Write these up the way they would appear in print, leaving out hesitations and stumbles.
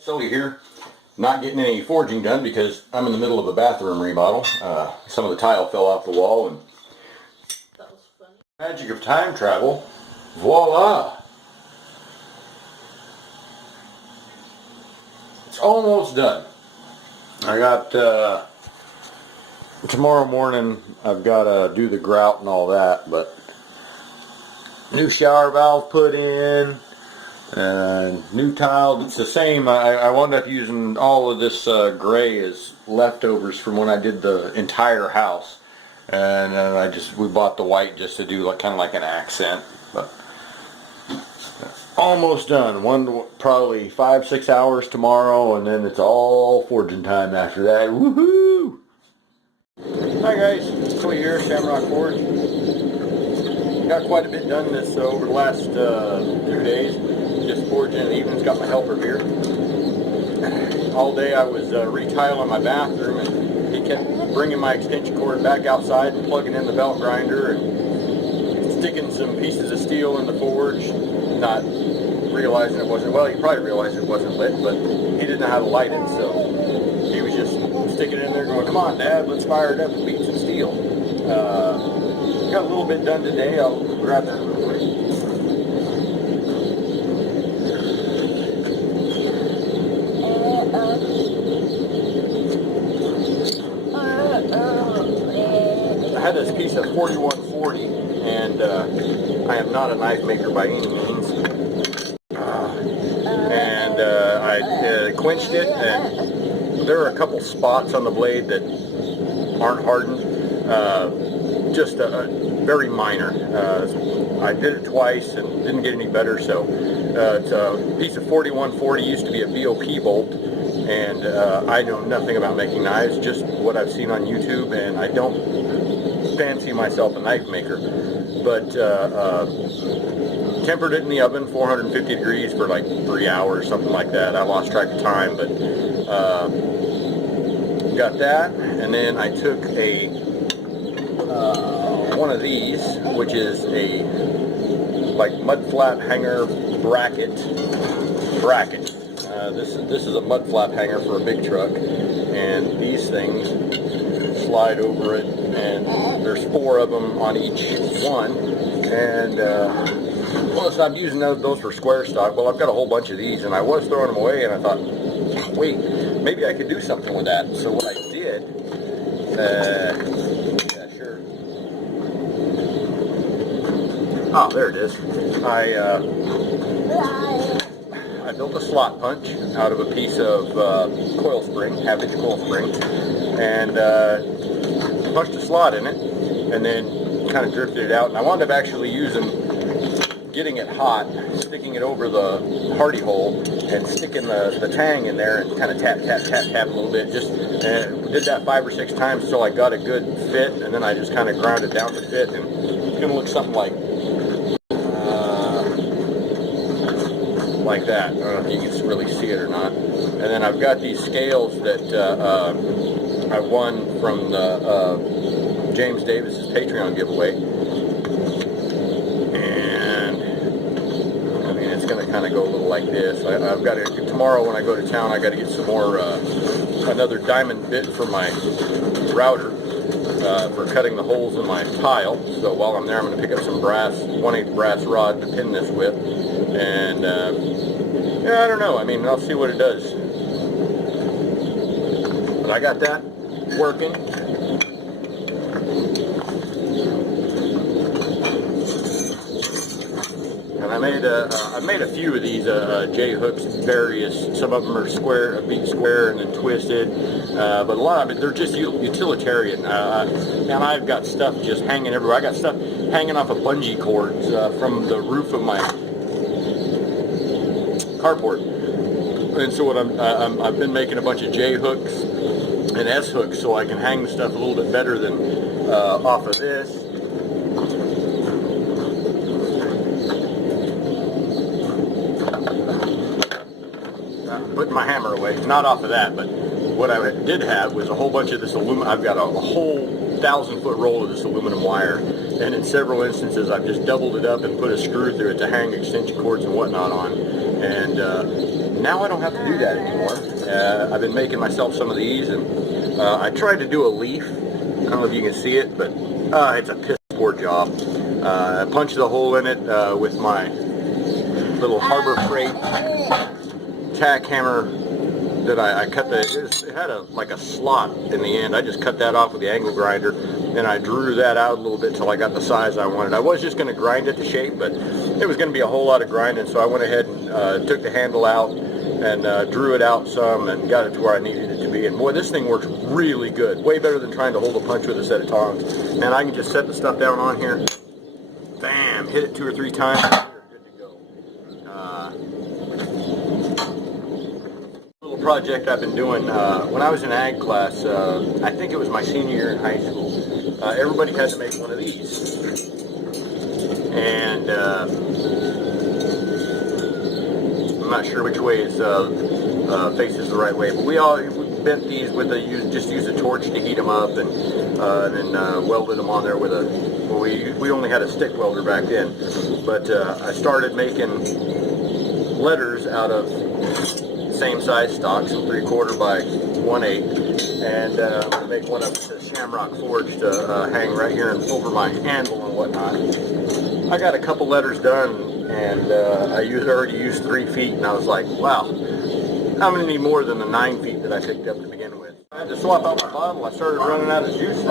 Sully here, not getting any forging done because I'm in the middle of a bathroom remodel. Some of the tile fell off the wall, and That was funny. magic of time travel, voila! It's almost done. I got tomorrow morning. I've got to do the grout and all that, but new shower valve put in. And new tile, it's the same. I wound up using all of this gray as leftovers from when I did the entire house, and we bought the white just to do like kind of like an accent. But almost done. Probably 5-6 hours tomorrow, and then it's all forging time after that. Woohoo! Hi guys, Cody here, Shamrock Forge. Got quite a bit done this over the last 2 days. Just forging in the evenings, got my helper here. All day I was retiling my bathroom, and he kept bringing my extension cord back outside and plugging in the belt grinder and sticking some pieces of steel in the forge, not realizing it wasn't, well, he probably realized it wasn't lit, but he didn't know how to light it, so he was just sticking it in there going, come on Dad, let's fire it up and beat some steel. Got a little bit done today. I'll grab that real quick. I had this piece of 4140, and I am not a knife maker by any means. And I quenched it, and there are a couple spots on the blade that aren't hardened, just very minor. I did it twice and didn't get any better, so it's a piece of 4140, used to be a BOP bolt. And I know nothing about making knives, just what I've seen on YouTube, and I don't fancy myself a knife maker. But tempered it in the oven, 450 degrees for like 3 hours, something like that. I lost track of time, but got that. And then I took a one of these, which is a like mud flap hanger bracket. This is a mud flap hanger for a big truck, and these things slide over it, and there's 4 of them on each one, and plus I'm using those for square stock. Well, I've got a whole bunch of these, and I was throwing them away, and I thought, wait, maybe I could do something with that. So what I did, yeah, sure. Oh, there it is. I built a slot punch out of a piece of coil spring, half-inch coil spring, and punched a slot in it, and then kind of drifted it out. And I wound up actually getting it hot, sticking it over the hardy hole, and sticking the tang in there, and kind of tap a little bit. Just did that 5 or 6 times until I got a good fit, and then I just kind of ground it down to fit, and it's going to look something like that. I don't know if you can really see it or not. And then I've got these scales that I won from the James Davis's Patreon giveaway, and I mean it's going to kind of go a little like this. I've got to, tomorrow when I go to town, I got to get some more another diamond bit for my router for cutting the holes in my tile. So while I'm there, I'm going to pick up some brass, 1/8 brass rod to pin this with. And yeah, I don't know. I mean, I'll see what it does. But I got that working. And I made a few of these J hooks, various. Some of them are square, beat square, and then twisted. But a lot of it, they're just utilitarian. And I've got stuff just hanging everywhere. I got stuff hanging off of bungee cords from the roof of my carport, and so what I've been making a bunch of J hooks and S hooks so I can hang the stuff a little bit better than off of this. Putting my hammer away, not off of that, but what I did have was a whole bunch of this aluminum. I've got a whole 1,000-foot roll of this aluminum wire, and in several instances I've just doubled it up and put a screw through it to hang extension cords and whatnot on. And now I don't have to do that anymore. I've been making myself some of these, and I tried to do a leaf. I don't know if you can see it, but it's a piss poor job. I punched a hole in it with my little Harbor Freight tack hammer that I cut it had like a slot in the end. I just cut that off with the angle grinder, and I drew that out a little bit till I got the size I wanted. I was just going to grind it to shape, but it was going to be a whole lot of grinding, so I went ahead and took the handle out and drew it out some and got it to where I needed it to be. And boy, this thing works really good. Way better than trying to hold a punch with a set of tongs. And I can just set the stuff down on here, bam, hit it 2 or 3 times, and you're good to go. Little project I've been doing when I was in ag class, I think it was my senior year in high school. Everybody had to make one of these. And I'm not sure which way is faces the right way, but we bent these with just used a torch to heat them up, and then welded them on there with we only had a stick welder back then, but I started making letters out of same size stock, some 3/4 by 1/8, and I'm going to make one of the Shamrock Forge to hang right here and over my handle and whatnot. I got a couple letters done, and I already used 3 feet, and I was like, wow, I'm going to need more than the 9 feet that I picked up to begin with. I had to swap out my bottle. I started running out of juice.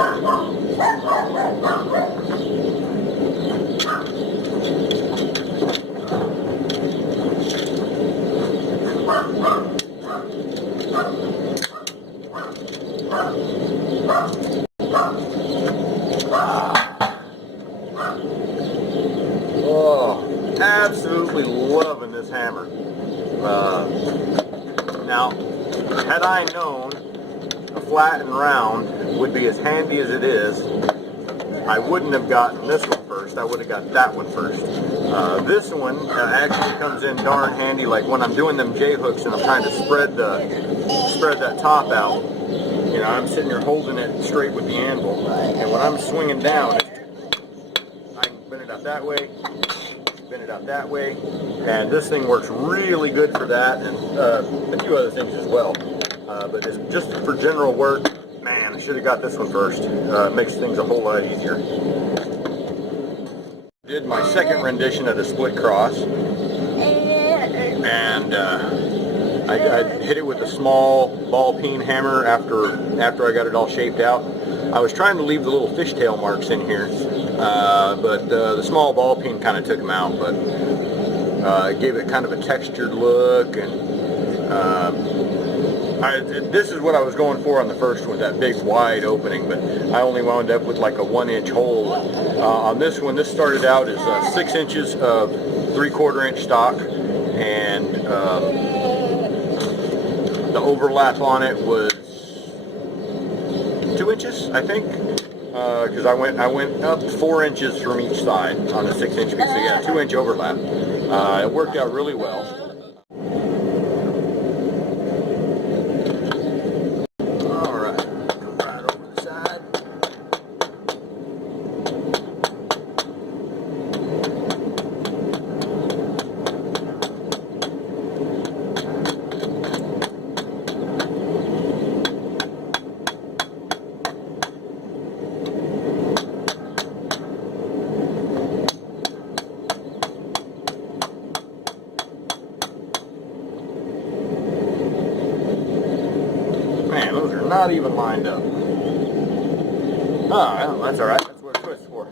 Oh, absolutely loving this hammer. Now, had I known a flat and round would be as handy as it is, I wouldn't have gotten this one first. I would have got that one first. This one actually comes in darn handy, like when I'm doing them J-hooks and I'm trying to spread that top out. You know, I'm sitting here holding it straight with the anvil, and when I'm swinging down, I can bend it out that way, bend it out that way, and this thing works really good for that, and a few other things as well. But it's just for general work, man, I should have got this one first. It makes things a whole lot easier. Did my second rendition of the split cross, and I hit it with a small ball peen hammer after I got it all shaped out. I was trying to leave the little fishtail marks in here, but the small ball peen kind of took them out, but it gave it kind of a textured look, and this is what I was going for on the first one, that big wide opening, but I only wound up with like a 1-inch hole. On this one, this started out as 6 inches of 3/4 inch stock, and the overlap on it was 2 inches, I think, because I went up 4 inches from each side on a 6-inch piece. So yeah, 2-inch overlap. It worked out really well. Man, those are not even lined up. Oh, well, that's alright. That's what it twists for.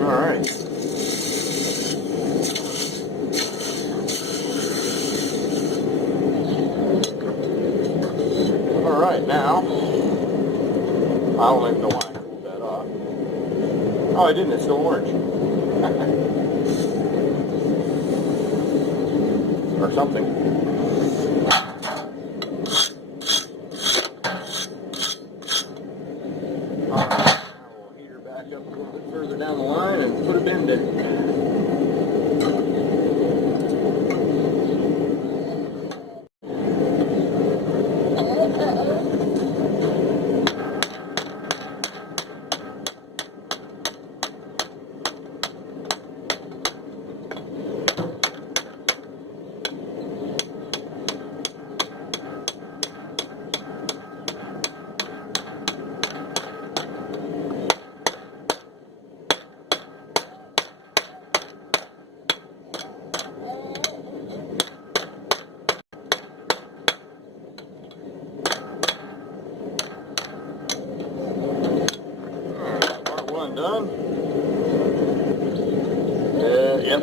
Alright. Alright, now, I don't even know why I pulled that off. Oh, I didn't. It's still orange. Or something. Further down the line and put a bend in. done. Yep.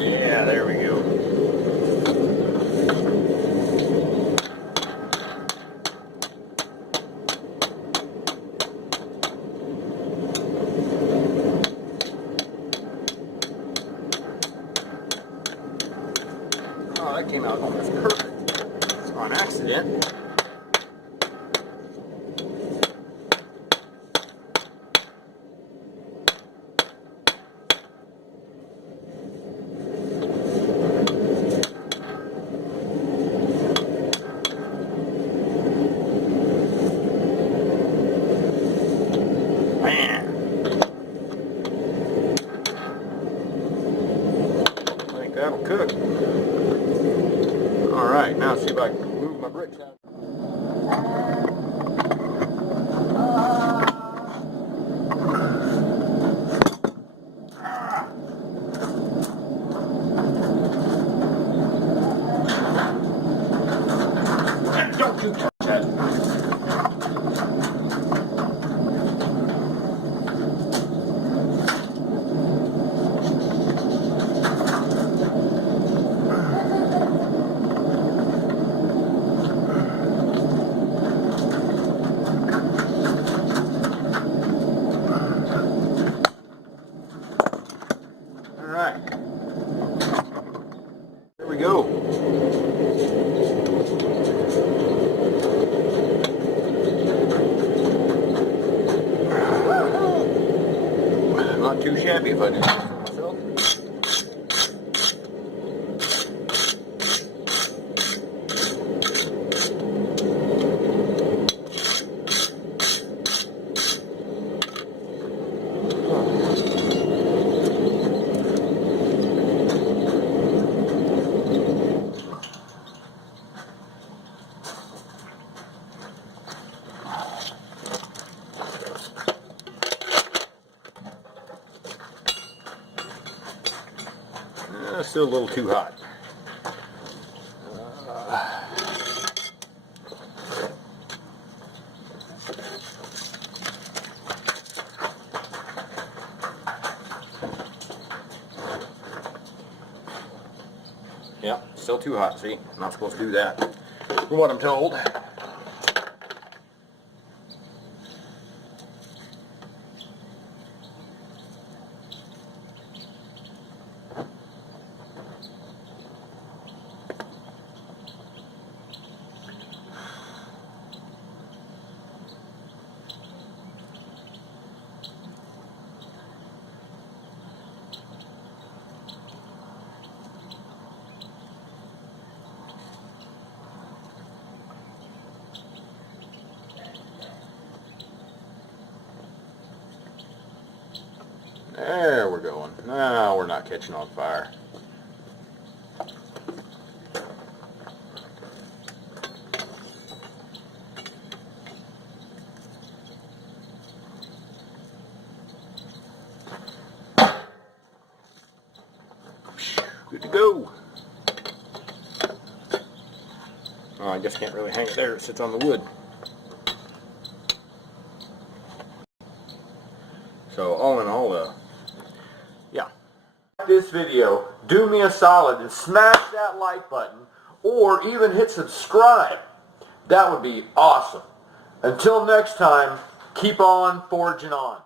Yeah, there we go. Oh, that came out almost perfect. On accident. Man. I think that'll cook. Alright, now see if I can move my bricks out. Don't you touch that. Alright. There we go. Not too shabby if I do say so myself. Still a little too hot. Yeah, still too hot, see? I'm not supposed to do that, from what I'm told. There we're going. Now we're not catching on fire. Good to go. Oh, I just can't really hang it there. It sits on the wood. So all in all, yeah. This video, do me a solid and smash that like button, or even hit subscribe. That would be awesome. Until next time, keep on forging on.